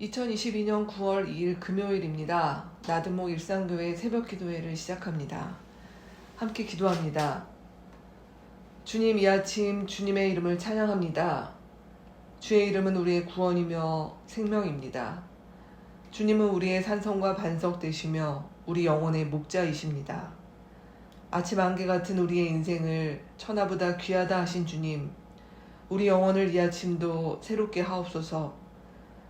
2022년 9월 2일 금요일입니다. 나들목 일상교회 새벽기도회를 시작합니다. 함께 기도합니다. 주님, 이 아침 주님의 이름을 찬양합니다. 주의 이름은 우리의 구원이며 생명입니다. 주님은 우리의 산성과 반석 되시며 우리 영혼의 목자이십니다. 아침 안개 같은 우리의 인생을 천하보다 귀하다 하신 주님, 우리 영혼을 이 아침도 새롭게 하옵소서.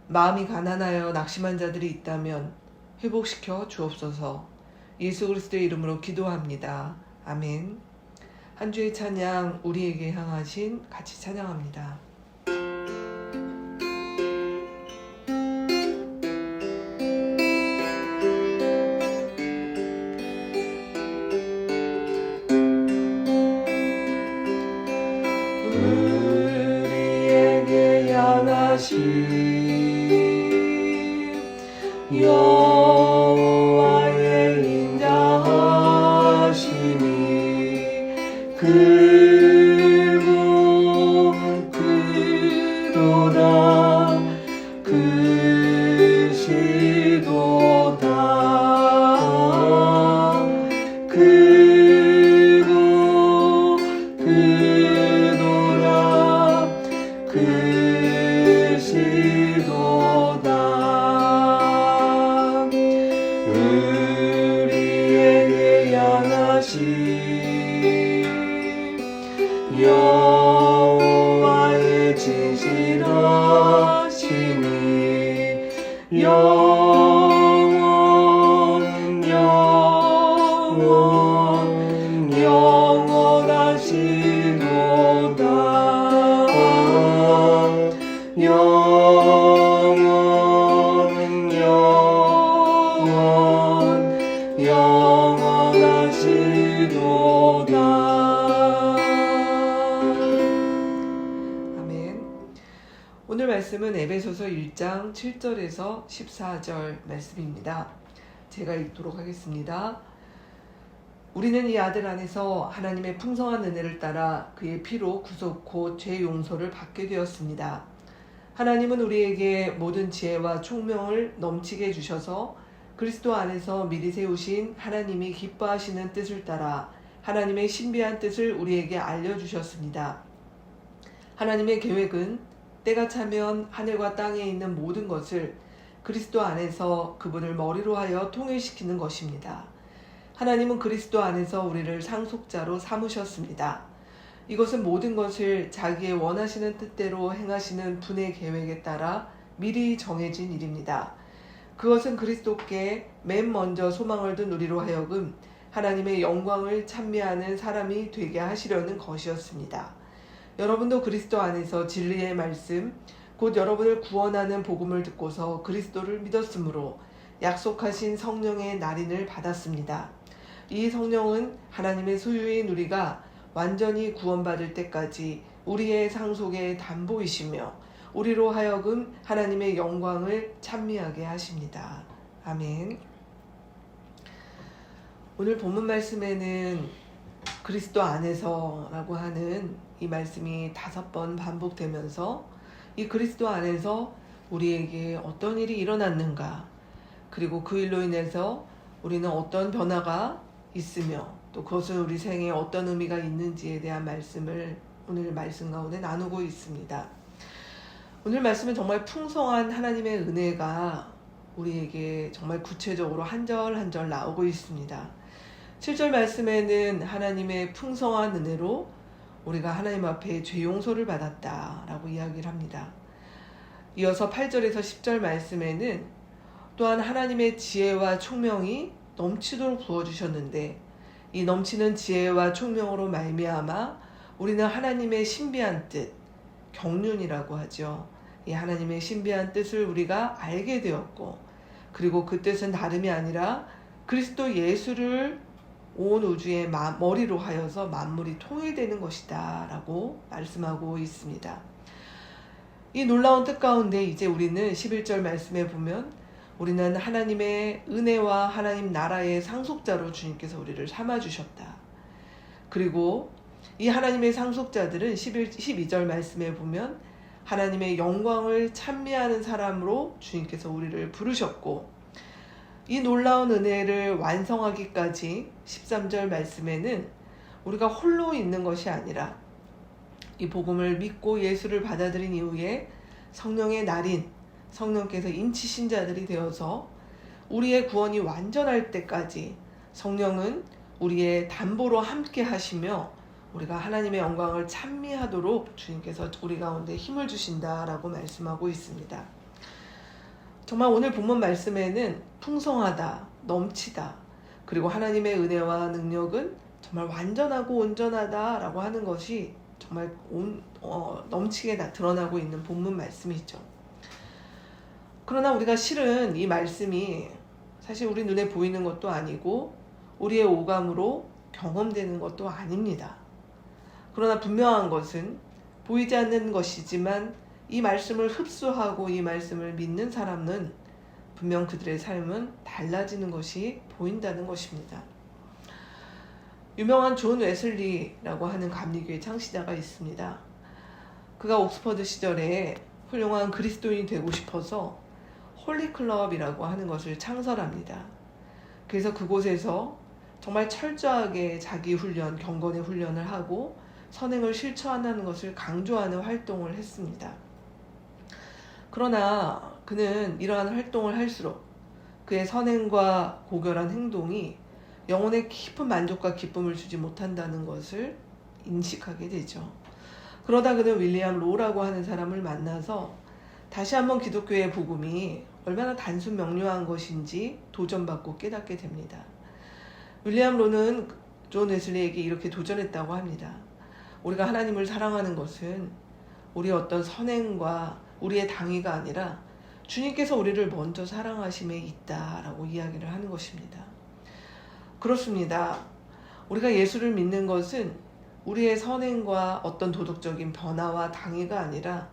마음이 가난하여 낙심한 자들이 있다면 회복시켜 주옵소서. 예수 그리스도의 이름으로 기도합니다. 아멘. 한 주의 찬양 우리에게 향하신 같이 찬양합니다. 우리에게 향하신 여호와의 인자하심이 크고 크도다 크시도다 크고 크도다 크시도다 우리에게 향하신 여호와의 진실하심이 영원하시도다 영원하시도다. 아멘. 오늘 말씀은 에베소서 1장 7절에서 14절 말씀입니다. 제가 읽도록 하겠습니다. 우리는 이 아들 안에서 하나님의 풍성한 은혜를 따라 그의 피로 구속 곧 죄 용서를 받게 되었습니다. 하나님은 우리에게 모든 지혜와 총명을 넘치게 주셔서 그리스도 안에서 미리 세우신 하나님이 기뻐하시는 뜻을 따라 하나님의 신비한 뜻을 우리에게 알려주셨습니다. 하나님의 계획은 때가 차면 하늘과 땅에 있는 모든 것을 그리스도 안에서 그분을 머리로 하여 통일시키는 것입니다. 하나님은 그리스도 안에서 우리를 상속자로 삼으셨습니다. 이것은 모든 것을 자기의 원하시는 뜻대로 행하시는 분의 계획에 따라 미리 정해진 일입니다. 그것은 그리스도께 맨 먼저 소망을 둔 우리로 하여금 하나님의 영광을 찬미하는 사람이 되게 하시려는 것이었습니다. 여러분도 그리스도 안에서 진리의 말씀, 곧 여러분을 구원하는 복음을 듣고서 그리스도를 믿었으므로 약속하신 성령의 날인을 받았습니다. 이 성령은 하나님의 소유인 우리가 완전히 구원받을 때까지 우리의 상속의 담보이시며 우리로 하여금 하나님의 영광을 찬미하게 하십니다. 아멘. 오늘 본문 말씀에는 그리스도 안에서라고 하는 이 말씀이 5번 반복되면서 이 그리스도 안에서 우리에게 어떤 일이 일어났는가, 그리고 그 일로 인해서 우리는 어떤 변화가 있으며 또 그것은 우리 생에 어떤 의미가 있는지에 대한 말씀을 오늘 말씀 가운데 나누고 있습니다. 오늘 말씀은 정말 풍성한 하나님의 은혜가 우리에게 정말 구체적으로 한 절 한 절 나오고 있습니다. 7절 말씀에는 하나님의 풍성한 은혜로 우리가 하나님 앞에 죄 용서를 받았다라고 이야기를 합니다. 이어서 8절에서 10절 말씀에는 또한 하나님의 지혜와 총명이 넘치도록 부어주셨는데 이 넘치는 지혜와 총명으로 말미암아 우리는 하나님의 신비한 뜻, 경륜이라고 하죠. 이 하나님의 신비한 뜻을 우리가 알게 되었고, 그리고 그 뜻은 다름이 아니라 그리스도 예수를 온 우주의 머리로 하여서 만물이 통일되는 것이다 라고 말씀하고 있습니다. 이 놀라운 뜻 가운데 이제 우리는 11절 말씀에 보면 우리는 하나님의 은혜와 하나님 나라의 상속자로 주님께서 우리를 삼아주셨다. 그리고 이 하나님의 상속자들은 12절 말씀에 보면 하나님의 영광을 찬미하는 사람으로 주님께서 우리를 부르셨고, 이 놀라운 은혜를 완성하기까지 13절 말씀에는 우리가 홀로 있는 것이 아니라 이 복음을 믿고 예수를 받아들인 이후에 성령의 날인 성령께서 인치신 자들이 되어서 우리의 구원이 완전할 때까지 성령은 우리의 담보로 함께 하시며 우리가 하나님의 영광을 찬미하도록 주님께서 우리 가운데 힘을 주신다라고 말씀하고 있습니다. 정말 오늘 본문 말씀에는 풍성하다, 넘치다, 그리고 하나님의 은혜와 능력은 정말 완전하고 온전하다라고 하는 것이 정말 넘치게 드러나고 있는 본문 말씀이죠. 그러나 우리가 실은 이 말씀이 사실 우리 눈에 보이는 것도 아니고 우리의 오감으로 경험되는 것도 아닙니다. 그러나 분명한 것은 보이지 않는 것이지만 이 말씀을 흡수하고 이 말씀을 믿는 사람은 분명 그들의 삶은 달라지는 것이 보인다는 것입니다. 유명한 존 웨슬리라고 하는 감리교회 창시자가 있습니다. 그가 옥스퍼드 시절에 훌륭한 그리스도인이 되고 싶어서 홀리클럽이라고 하는 것을 창설합니다. 그래서 그곳에서 정말 철저하게 자기 훈련, 경건의 훈련을 하고 선행을 실천하는 것을 강조하는 활동을 했습니다. 그러나 그는 이러한 활동을 할수록 그의 선행과 고결한 행동이 영혼에 깊은 만족과 기쁨을 주지 못한다는 것을 인식하게 되죠. 그러다 그는 윌리엄 로라고 하는 사람을 만나서 다시 한번 기독교의 복음이 얼마나 단순 명료한 것인지 도전받고 깨닫게 됩니다. 윌리엄 로는 존 웨슬리에게 이렇게 도전했다고 합니다. 우리가 하나님을 사랑하는 것은 우리의 어떤 선행과 우리의 당위가 아니라 주님께서 우리를 먼저 사랑하심에 있다라고 이야기를 하는 것입니다. 그렇습니다. 우리가 예수를 믿는 것은 우리의 선행과 어떤 도덕적인 변화와 당위가 아니라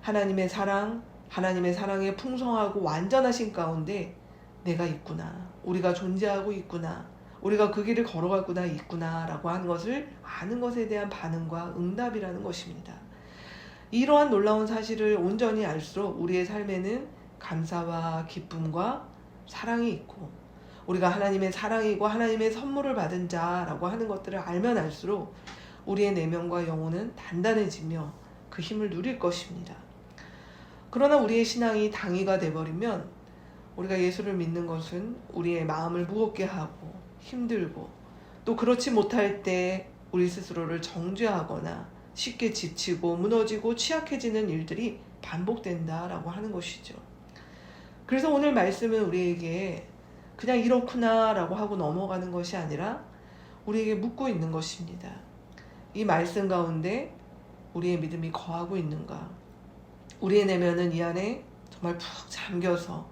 하나님의 사랑, 하나님의 사랑의 풍성하고 완전하신 가운데 내가 있구나, 우리가 존재하고 있구나, 우리가 그 길을 걸어가구나 있구나 라고 하는 것을 아는 것에 대한 반응과 응답이라는 것입니다. 이러한 놀라운 사실을 온전히 알수록 우리의 삶에는 감사와 기쁨과 사랑이 있고, 우리가 하나님의 사랑이고 하나님의 선물을 받은 자라고 하는 것들을 알면 알수록 우리의 내면과 영혼은 단단해지며 그 힘을 누릴 것입니다. 그러나 우리의 신앙이 당위가 되어버리면 우리가 예수를 믿는 것은 우리의 마음을 무겁게 하고 힘들고, 또 그렇지 못할 때 우리 스스로를 정죄하거나 쉽게 지치고 무너지고 취약해지는 일들이 반복된다라고 하는 것이죠. 그래서 오늘 말씀은 우리에게 그냥 이렇구나 라고 하고 넘어가는 것이 아니라 우리에게 묻고 있는 것입니다. 이 말씀 가운데 우리의 믿음이 거하고 있는가? 우리의 내면은 이 안에 정말 푹 잠겨서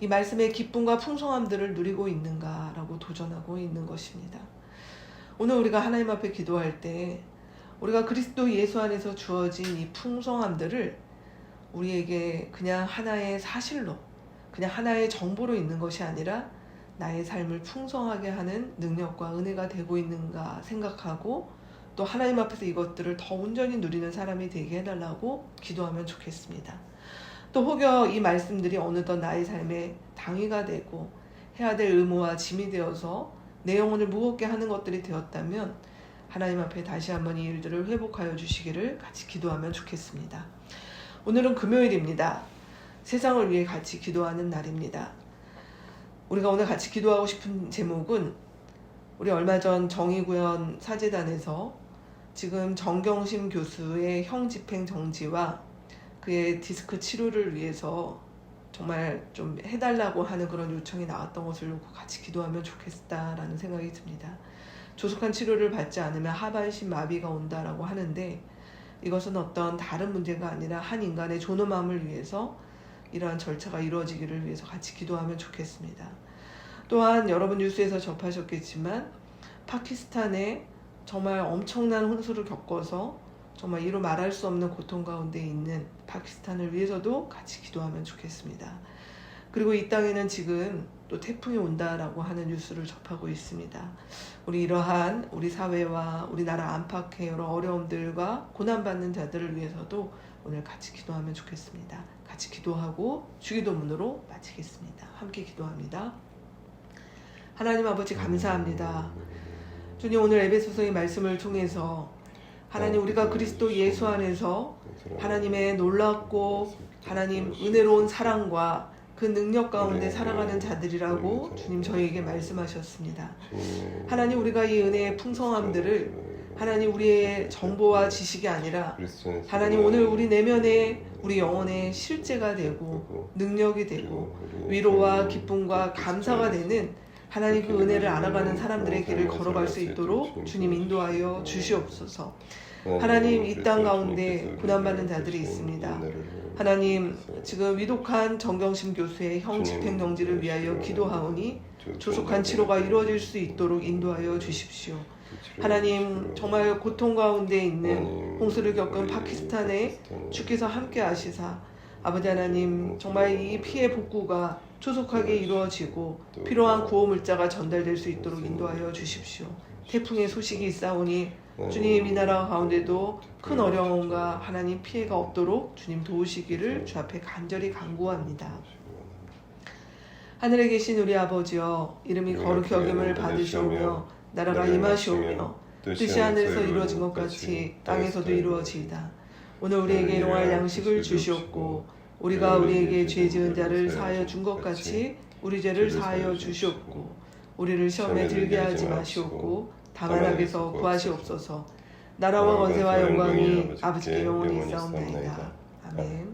이 말씀의 기쁨과 풍성함들을 누리고 있는가 라고 도전하고 있는 것입니다. 오늘 우리가 하나님 앞에 기도할 때 우리가 그리스도 예수 안에서 주어진 이 풍성함들을 우리에게 그냥 하나의 사실로, 그냥 하나의 정보로 있는 것이 아니라 나의 삶을 풍성하게 하는 능력과 은혜가 되고 있는가 생각하고, 또 하나님 앞에서 이것들을 더 온전히 누리는 사람이 되게 해달라고 기도하면 좋겠습니다. 또 혹여 이 말씀들이 어느덧 나의 삶에 당위가 되고 해야 될 의무와 짐이 되어서 내 영혼을 무겁게 하는 것들이 되었다면 하나님 앞에 다시 한번 이 일들을 회복하여 주시기를 같이 기도하면 좋겠습니다. 오늘은 금요일입니다. 세상을 위해 같이 기도하는 날입니다. 우리가 오늘 같이 기도하고 싶은 제목은, 우리 얼마 전 정의구현 사제단에서 지금 정경심 교수의 형 집행 정지와 그의 디스크 치료를 위해서 정말 좀 해달라고 하는 그런 요청이 나왔던 것을 놓고 같이 기도하면 좋겠다라는 생각이 듭니다. 조속한 치료를 받지 않으면 하반신 마비가 온다라고 하는데, 이것은 어떤 다른 문제가 아니라 한 인간의 존엄함을 위해서 이러한 절차가 이루어지기를 위해서 같이 기도하면 좋겠습니다. 또한 여러분 뉴스에서 접하셨겠지만 파키스탄에 정말 엄청난 혼수를 겪어서 정말 이루 말할 수 없는 고통 가운데 있는 파키스탄을 위해서도 같이 기도하면 좋겠습니다. 그리고 이 땅에는 지금 또 태풍이 온다라고 하는 뉴스를 접하고 있습니다. 우리 이러한 우리 사회와 우리나라 안팎의 여러 어려움들과 고난받는 자들을 위해서도 오늘 같이 기도하면 좋겠습니다. 같이 기도하고 주기도문으로 마치겠습니다. 함께 기도합니다. 하나님 아버지 감사합니다. 주님, 오늘 에베소서의 말씀을 통해서 하나님, 우리가 그리스도 예수 안에서 하나님의 놀랍고 하나님 은혜로운 사랑과 그 능력 가운데 살아가는 자들이라고 주님 저희에게 말씀하셨습니다. 하나님, 우리가 이 은혜의 풍성함들을 하나님 우리의 정보와 지식이 아니라 하나님 오늘 우리 내면에 우리 영혼의 실제가 되고 능력이 되고 위로와 기쁨과 감사가 되는 하나님 그 은혜를 알아가는 사람들의 길을 걸어갈 수 있도록 주님 인도하여 주시옵소서. 하나님, 이 땅 가운데 고난받는 자들이 있습니다. 하나님, 지금 위독한 정경심 교수의 형 집행정지를 위하여 기도하오니 조속한 치료가 이루어질 수 있도록 인도하여 주십시오. 하나님, 정말 고통 가운데 있는 홍수를 겪은 파키스탄에 주께서 함께 하시사 아버지 하나님, 정말 이 피해 복구가 조속하게 이루어지고 필요한 구호 물자가 전달될 수 있도록 인도하여 주십시오. 태풍의 소식이 있사오니 주님, 이 나라 가운데도 큰 어려움과 하나님 피해가 없도록 주님 도우시기를 주 앞에 간절히 간구합니다. 하늘에 계신 우리 아버지여, 이름이 거룩히 여김을 받으시오며 나라가 임하시오며 뜻이 하늘에서 이루어진 것 같이 땅에서도 이루어지이다. 오늘 우리에게 일용할 양식을 주시옵고 우리가 우리에게 죄 지은 자를 사하여 준 것 같이 우리 죄를 사하여 주시옵고 우리를 시험에 들게 하지 마시옵고 다만 악에서 구하시옵소서. 나라와 권세와 영광이 아버지께 영원히 있사옵나이다. 아멘.